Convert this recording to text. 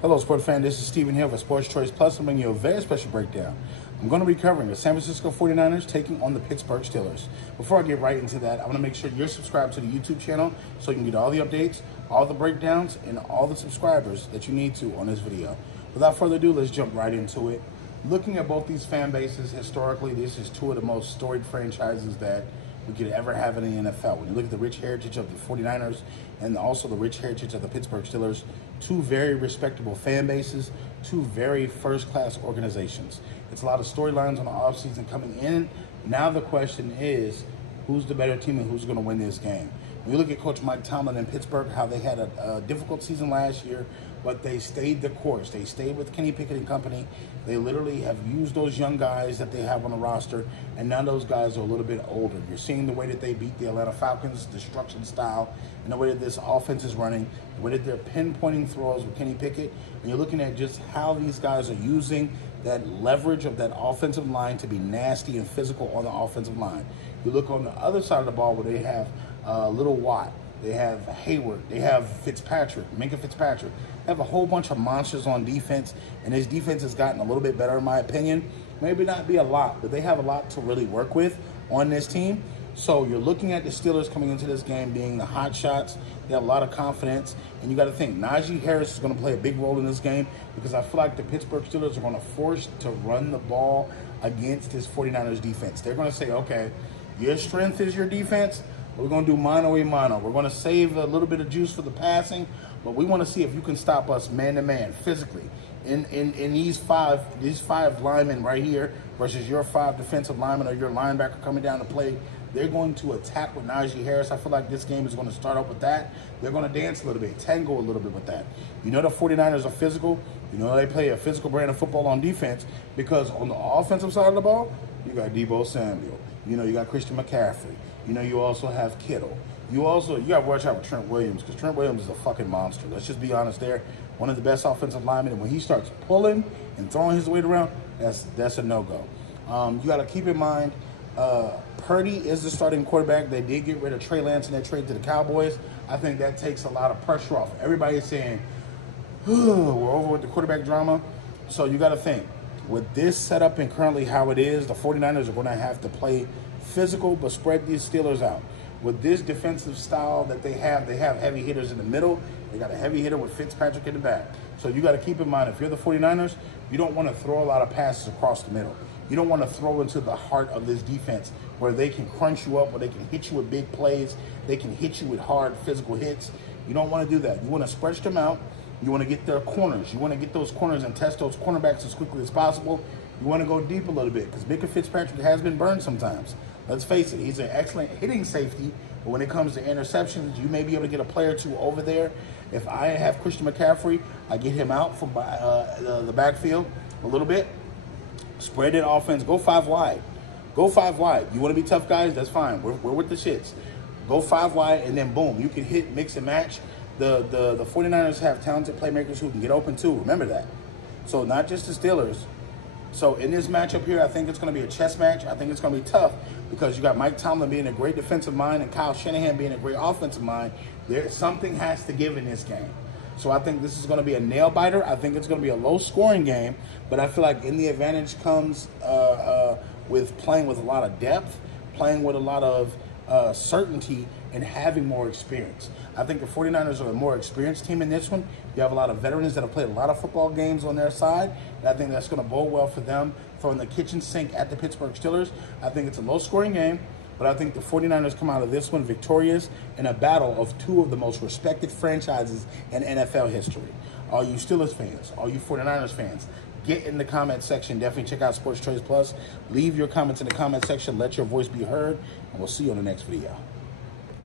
Hello, sports fan. This is Steven here for Sports Choice Plus. I'm bringing you a very special breakdown. I'm going to be covering the San Francisco 49ers taking on the Pittsburgh Steelers. Before I get right into that, I want to make sure you're subscribed to the YouTube channel so you can get all the updates, all the breakdowns, and all the subscribers that you need to on this video. Without further ado, let's jump right into it. Looking at both these fan bases, historically, this is two of the most storied franchises that we could ever have in the NFL. When you look at the rich heritage of the 49ers and also the rich heritage of the Pittsburgh Steelers, two very respectable fan bases, two very first-class organizations. It's a lot of storylines on the offseason coming in. Now the question is, who's the better team and who's going to win this game? When you look at Coach Mike Tomlin in Pittsburgh, how they had a difficult season last year, but they stayed the course. They stayed with Kenny Pickett and company. They literally have used those young guys that they have on the roster, and now those guys are a little bit older. You're seeing the way that they beat the Atlanta Falcons, destruction style, and the way that this offense is running, the way that they're pinpointing throws with Kenny Pickett, and you're looking at just how these guys are using that leverage of that offensive line to be nasty and physical on the offensive line. You look on the other side of the ball where they have Little Watt, they have Hayward, they have Minka Fitzpatrick. They have a whole bunch of monsters on defense, and this defense has gotten a little bit better in my opinion. Maybe not be a lot, but they have a lot to really work with on this team. So you're looking at the Steelers coming into this game being the hot shots. They have a lot of confidence, and you got to think Najee Harris is going to play a big role in this game because I feel like the Pittsburgh Steelers are going to force to run the ball against this 49ers defense. They're going to say, okay, your strength is your defense. We're going to do mano a mano. We're going to save a little bit of juice for the passing, but we want to see if you can stop us man-to-man physically. In these five linemen right here versus your five defensive linemen or your linebacker coming down to play, they're going to attack with Najee Harris. I feel like this game is going to start off with that. They're going to dance a little bit, tango a little bit with that. You know the 49ers are physical. You know they play a physical brand of football on defense because on the offensive side of the ball, you got Deebo Samuel. You know you got Christian McCaffrey. You know you also have Kittle. You got to watch out with Trent Williams because Trent Williams is a fucking monster. Let's just be honest there. One of the best offensive linemen, and when he starts pulling and throwing his weight around, that's a no-go. You got to keep in mind, Purdy is the starting quarterback. They did get rid of Trey Lance in that trade to the Cowboys. I think that takes a lot of pressure off. Everybody's saying, we're over with the quarterback drama. So you got to think, with this setup and currently how it is, the 49ers are going to have to play physical but spread these Steelers out. With this defensive style that they have heavy hitters in the middle. They got a heavy hitter with Fitzpatrick in the back. So you got to keep in mind, if you're the 49ers, you don't want to throw a lot of passes across the middle. You don't want to throw into the heart of this defense where they can crunch you up, where they can hit you with big plays. They can hit you with hard physical hits. You don't want to do that. You want to stretch them out. You want to get their corners. You want to get those corners and test those cornerbacks as quickly as possible. You want to go deep a little bit because Minka Fitzpatrick has been burned sometimes. Let's face it, he's an excellent hitting safety, but when it comes to interceptions, you may be able to get a player or two over there. If I have Christian McCaffrey, I get him out from the backfield a little bit. Spread it offense. Go five wide. Go five wide. You want to be tough guys? That's fine. We're with the shits. Go five wide, and then boom, you can hit, mix and match. The 49ers have talented playmakers who can get open too. Remember that. So not just the Steelers. So in this matchup here, I think it's going to be a chess match. I think it's going to be tough because you got Mike Tomlin being a great defensive mind and Kyle Shanahan being a great offensive mind. Something has to give in this game. So I think this is going to be a nail-biter. I think it's going to be a low-scoring game, but I feel like in the advantage comes with playing with a lot of depth, playing with a lot of certainty, and having more experience. I think the 49ers are a more experienced team in this one. You have a lot of veterans that have played a lot of football games on their side, and I think that's going to bode well for them throwing the kitchen sink at the Pittsburgh Steelers. I think it's a low-scoring game, but I think the 49ers come out of this one victorious in a battle of two of the most respected franchises in NFL history. All you Steelers fans, all you 49ers fans, get in the comment section. Definitely check out Sports Choice Plus. Leave your comments in the comment section. Let your voice be heard, and we'll see you on the next video.